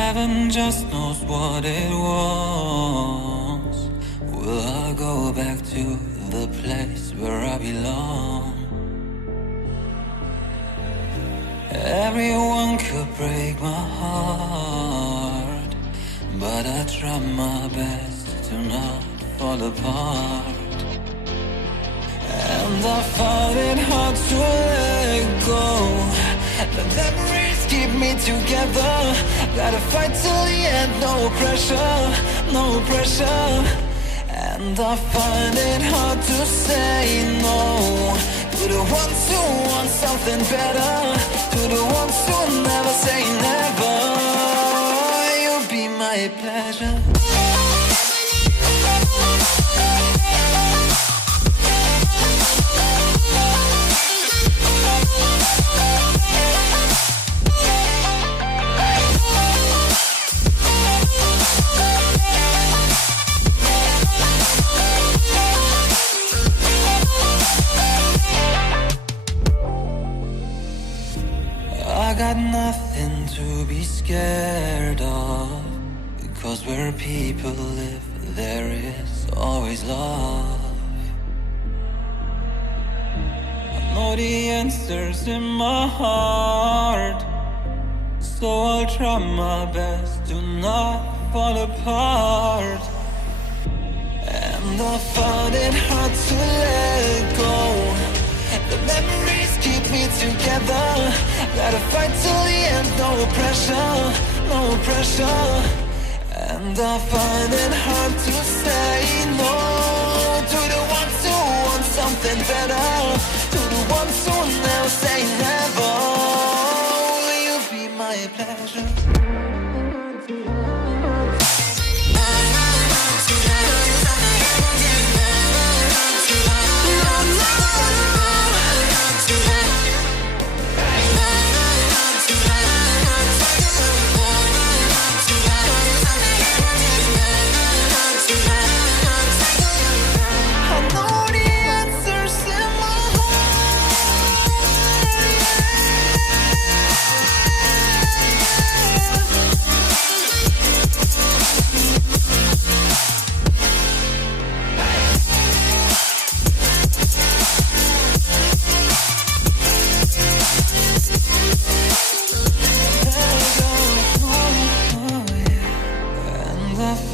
Heaven just knows what it wants. Will I go back to the place where I belong? Everyone could break my heart, but I try my best to not fall apart. And I find it hard to let go. The memories keep me together. Gotta fight till the end, no pressure, no pressure. And I find it hard to say no to the ones who want something better, to the ones who never say never. You'll be my pleasure. I got nothing to be scared of, because where people live, there is always love. I know the answers in my heart, so I'll try my best to not fall apart. And I find it hard to let go. The memories keep me together. Gotta fight till the end, no pressure, no pressure. And I find it hard to say no to the ones who want something better, to the ones who never say never. Will you be my pleasure?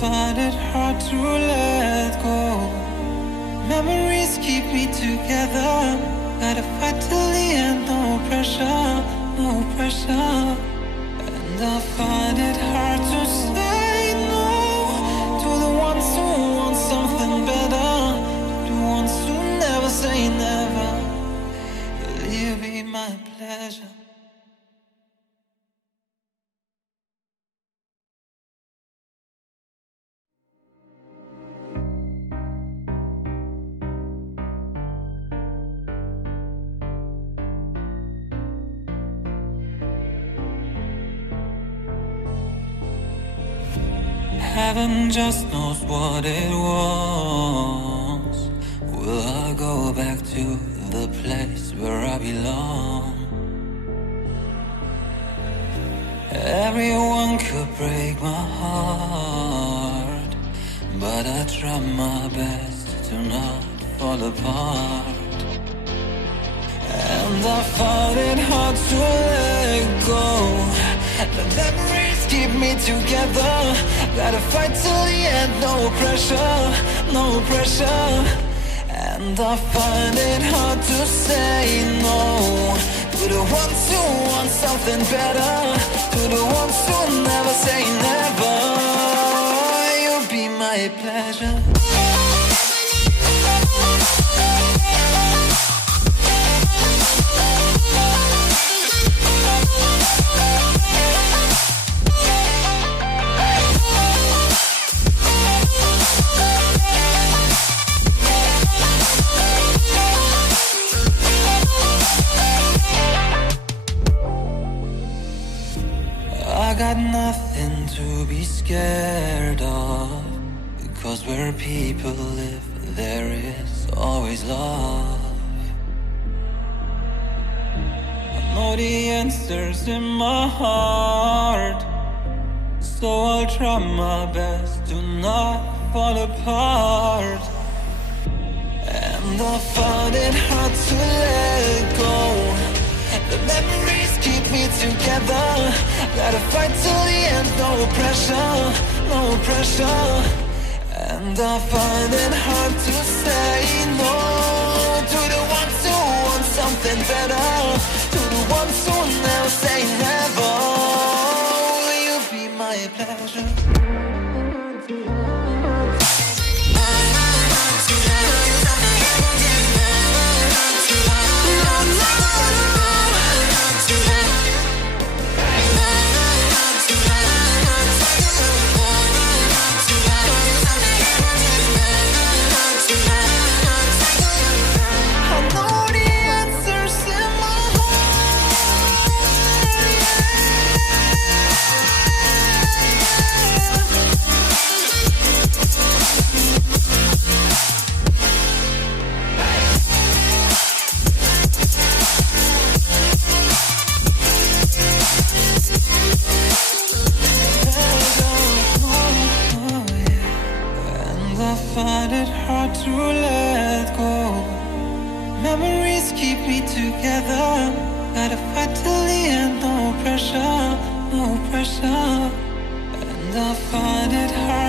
Find it hard to let go. Memories keep me together. Gotta fight till the end, no pressure, no pressure. And I find it hard to say no to the ones who want something better, to the ones who never say never. Will you be my pleasure? Heaven just knows what it wants. Will I go back to the place where I belong? Everyone could break my heart, but I try my best to not fall apart. And I find it hard to let go. The memories keep me together. Gotta fight till the end, no pressure, no pressure. And I find it hard to say no to the ones who want something better, to the ones who never say never. You'll be my pleasure. I got nothing to be scared of, because where people live, there is always love. I know the answers in my heart, So I'll try my best to not fall apart. And I find it hard to let go. The memories keep me together. Gotta fight till the end, no pressure, no pressure. And I find it hard to say no to the ones who want something better, to the ones who never say never. Will you be my pleasure? Find it hard to let go. Memories keep me together. Gotta fight till the end, no pressure, no pressure. And I find it hard